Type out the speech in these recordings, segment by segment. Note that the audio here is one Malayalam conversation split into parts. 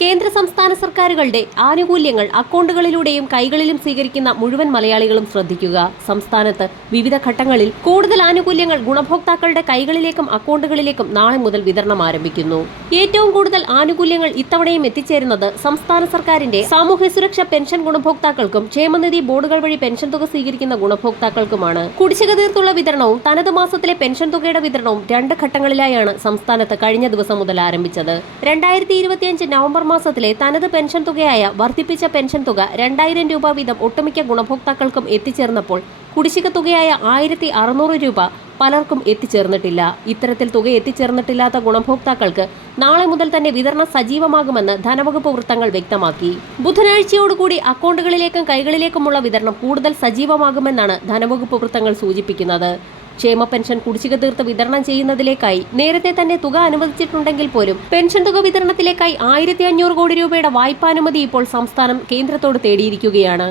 കേന്ദ്ര സംസ്ഥാന സർക്കാരുകളുടെ ആനുകൂല്യങ്ങൾ അക്കൗണ്ടുകളിലൂടെയും കൈകളിലും സ്വീകരിക്കുന്ന മുഴുവൻ മലയാളികളും ശ്രദ്ധിക്കുക. സംസ്ഥാനത്ത് വിവിധ ഘട്ടങ്ങളിൽ കൂടുതൽ ആനുകൂല്യങ്ങൾ ഗുണഭോക്താക്കളുടെ കൈകളിലേക്കും അക്കൗണ്ടുകളിലേക്കും നാളെ മുതൽ വിതരണം ആരംഭിക്കുന്നു. ഏറ്റവും കൂടുതൽ ആനുകൂല്യങ്ങൾ ഇത്തവണയും എത്തിച്ചേരുന്നത് സംസ്ഥാന സർക്കാരിന്റെ സാമൂഹ്യ സുരക്ഷ പെൻഷൻ ഗുണഭോക്താക്കൾക്കും ക്ഷേമനിധി ബോർഡുകൾ വഴി പെൻഷൻ തുക സ്വീകരിക്കുന്ന ഗുണഭോക്താക്കൾക്കുമാണ്. കുടിശ്ശിക തീർത്തുള്ള വിതരണവും തനത് മാസത്തിലെ പെൻഷൻ തുകയുടെ വിതരണവും രണ്ട് ഘട്ടങ്ങളിലായാണ് സംസ്ഥാനത്ത് കഴിഞ്ഞ ദിവസം മുതൽ ആരംഭിച്ചത്. രണ്ടായിരത്തി നവംബർ മാസത്തിലെ തനത് പെൻഷൻ തുകയായ വർദ്ധിപ്പിച്ച പെൻഷൻ തുക രണ്ടായിരം രൂപ വീതം ഒട്ടുമിക്ക ഗുണഭോക്താക്കൾക്കും എത്തിച്ചേർന്നപ്പോൾ കുടിശ്ശിക തുകയായ ആയിരത്തി അറുന്നൂറ് രൂപ പലർക്കും എത്തിച്ചേർന്നിട്ടില്ല. ഇത്തരത്തിൽ തുക എത്തിച്ചേർന്നിട്ടില്ലാത്ത ഗുണഭോക്താക്കൾക്ക് നാളെ മുതൽ തന്നെ വിതരണം സജീവമാകുമെന്ന് ധനവകുപ്പ് വൃത്തങ്ങൾ വ്യക്തമാക്കി. ബുധനാഴ്ചയോടുകൂടി അക്കൗണ്ടുകളിലേക്കും കൈകളിലേക്കുമുള്ള വിതരണം കൂടുതൽ സജീവമാകുമെന്നാണ് ധനവകുപ്പ് വൃത്തങ്ങൾ സൂചിപ്പിക്കുന്നത്. ക്ഷേമ പെൻഷൻ കുടിശ്ശിക തീർത്ത് വിതരണം ചെയ്യുന്നതിലേക്കായി നേരത്തെ തന്നെ തുക അനുവദിച്ചിട്ടുണ്ടെങ്കിൽ പോലും പെൻഷൻ തുക വിതരണത്തിലേക്കായി ആയിരത്തി കോടി രൂപയുടെ വായ്പാനുമതി ഇപ്പോൾ സംസ്ഥാനം കേന്ദ്രത്തോട് തേടിയിരിക്കുകയാണ്.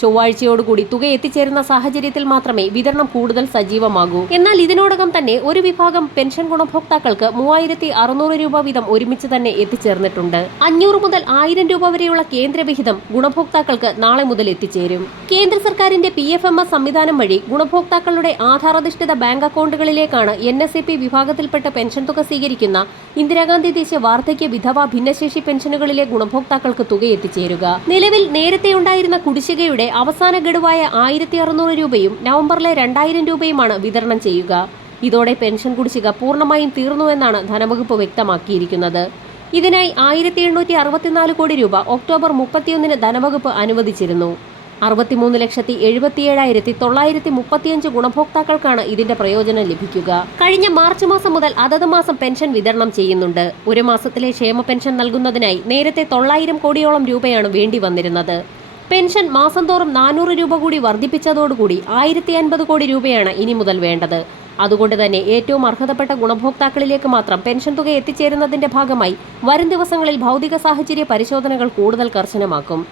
ചൊവ്വാഴ്ചയോടുകൂടി തുക എത്തിച്ചേരുന്ന സാഹചര്യത്തിൽ മാത്രമേ വിതരണം കൂടുതൽ സജീവമാകൂ. എന്നാൽ ഇതിനോടകം തന്നെ ഒരു വിഭാഗം പെൻഷൻ ഗുണഭോക്താക്കൾക്ക് മൂവായിരത്തി അറുന്നൂറ് രൂപ വീതം ഒരുമിച്ച് തന്നെ എത്തിച്ചേർന്നിട്ടുണ്ട്. അഞ്ഞൂറ് മുതൽ ആയിരം രൂപ വരെയുള്ള കേന്ദ്രവിഹിതം ഗുണഭോക്താക്കൾക്ക് നാളെ മുതൽ എത്തിച്ചേരും. കേന്ദ്ര സർക്കാരിന്റെ പി എഫ് എം എസ് സംവിധാനം വഴി ഗുണഭോക്താക്കളുടെ ആധാറാധിഷ്ഠിത ബാങ്ക് അക്കൗണ്ടുകളിലേക്കാണ് എൻ എസ് എ പി വിഭാഗത്തിൽപ്പെട്ട പെൻഷൻ തുക സ്വീകരിക്കുന്ന ഇന്ദിരാഗാന്ധി ദേശീയ വാർദ്ധക്യ വിധവ ഭിന്നശേഷി പെൻഷനുകളിലെ ഗുണഭോക്താക്കൾക്ക് തുക എത്തിച്ചേരുക നിലവിൽ നേരത്തെ ഉണ്ടായിരുന്ന കുടിശ്ശികയുടെ അവസാന ഗഡുവായ ആയിരത്തി അറുന്നൂറ് രൂപയും നവംബറിലെ രണ്ടായിരം രൂപയുമാണ് വിതരണം ചെയ്യുക. ഇതോടെ പെൻഷൻ കുടിശ്ശിക പൂർണമായും തീർന്നുവെന്നാണ് ധനവകുപ്പ് വ്യക്തമാക്കിയിരിക്കുന്നത്. ഇതിനായി ആയിരത്തി എണ്ണൂറ്റി അറുപത്തിനാല് കോടി രൂപ ഒക്ടോബർ മുപ്പത്തിയൊന്നിന് ധനവകുപ്പ് അനുവദിച്ചിരുന്നു. അറുപത്തിമൂന്ന് ലക്ഷത്തി എഴുപത്തിയേഴായിരത്തി തൊള്ളായിരത്തി മുപ്പത്തിയഞ്ച് ഗുണഭോക്താക്കൾക്കാണ് ഇതിന്റെ പ്രയോജനം ലഭിക്കുക. കഴിഞ്ഞ മാർച്ച് മാസം മുതൽ അതത് മാസം പെൻഷൻ വിതരണം ചെയ്യുന്നുണ്ട്. ഒരു മാസത്തിലെ ക്ഷേമ പെൻഷൻ നൽകുന്നതിനായി നേരത്തെ തൊള്ളായിരം കോടിയോളം രൂപയാണ് വേണ്ടി വന്നിരുന്നത് പെൻഷൻ മാസം തോറും നാനൂറ് രൂപ കൂടി വർദ്ധിപ്പിച്ചതോടുകൂടി ആയിരത്തി അൻപത് കോടി രൂപയാണ് ഇനി മുതൽ വേണ്ടത്. അതുകൊണ്ട് തന്നെ ഏറ്റവും അർഹതപ്പെട്ട ഗുണഭോക്താക്കളിലേക്ക് മാത്രം പെൻഷൻ തുക എത്തിച്ചേരുന്നതിന്റെ ഭാഗമായി വരും ദിവസങ്ങളിൽ ഭൗതിക സാഹചര്യ പരിശോധനകൾ കൂടുതൽ കർശനമാക്കും.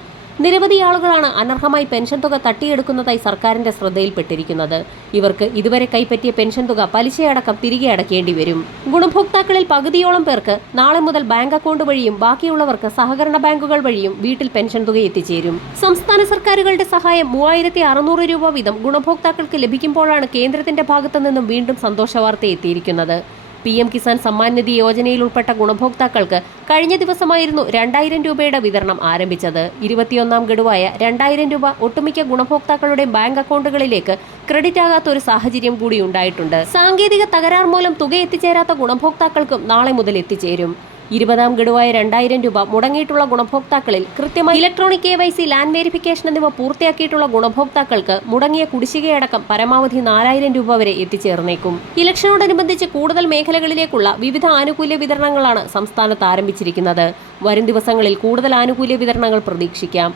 നിരവധി ആളുകളാണ് അനർഹമായി പെൻഷൻ തുക തട്ടിയെടുക്കുന്നതായി സർക്കാരിന്റെ ശ്രദ്ധയിൽപ്പെട്ടിരിക്കുന്നത്. ഇവർക്ക് ഇതുവരെ കൈപ്പറ്റിയ പെൻഷൻ തുക പലിശയടക്കം തിരികെ അടക്കേണ്ടി വരും. ഗുണഭോക്താക്കളിൽ പകുതിയോളം പേർക്ക് നാളെ മുതൽ ബാങ്ക് അക്കൗണ്ട് വഴിയും ബാക്കിയുള്ളവർക്ക് സഹകരണ ബാങ്കുകൾ വഴിയും വീട്ടിൽ പെൻഷൻ തുക എത്തിച്ചേരും. സംസ്ഥാന സർക്കാരുകളുടെ സഹായം മൂവായിരത്തി അറുന്നൂറ് രൂപ വീതം ഗുണഭോക്താക്കൾക്ക് ലഭിക്കുമ്പോഴാണ് കേന്ദ്രത്തിന്റെ ഭാഗത്തു നിന്നും വീണ്ടും സന്തോഷവാർത്ത എത്തിയിരിക്കുന്നത്. പി എം കിസാൻ സമ്മാൻ നിധി യോജനയിൽ ഉൾപ്പെട്ട ഗുണഭോക്താക്കൾക്ക് കഴിഞ്ഞ ദിവസമായിരുന്നു രണ്ടായിരം രൂപയുടെ വിതരണം ആരംഭിച്ചത്. ഇരുപത്തിയൊന്നാം ഗഡുവായ രണ്ടായിരം രൂപ ഒട്ടുമിക്ക ഗുണഭോക്താക്കളുടെ ബാങ്ക് അക്കൗണ്ടുകളിലേക്ക് ക്രെഡിറ്റ് ആകാത്ത ഒരു സാഹചര്യം കൂടി ഉണ്ടായിട്ടുണ്ട്. സാങ്കേതിക തകരാർ മൂലം തുക എത്തിച്ചേരാത്ത ഗുണഭോക്താക്കൾക്കും നാളെ മുതൽ എത്തിച്ചേരും. ഇരുപതാം ഗഡുവായ രണ്ടായിരം രൂപ മുടങ്ങിയിട്ടുള്ള ഗുണഭോക്താക്കളിൽ കൃത്യമായി electronic K Y C land verification എന്നിവ പൂർത്തിയാക്കിയിട്ടുള്ള ഗുണഭോക്താക്കൾക്ക് മുടങ്ങിയ കുടിശ്ശികയടക്കം പരമാവധി നാലായിരം രൂപ വരെ എത്തിച്ചേർന്നേക്കും. ഇലക്ഷനോടനുബന്ധിച്ച് കൂടുതൽ മേഖലകളിലേക്കുള്ള വിവിധ ആനുകൂല്യ വിതരണങ്ങളാണ് സംസ്ഥാനത്ത് ആരംഭിച്ചിരിക്കുന്നത്. വരും ദിവസങ്ങളിൽ കൂടുതൽ ആനുകൂല്യ വിതരണങ്ങൾ പ്രതീക്ഷിക്കാം.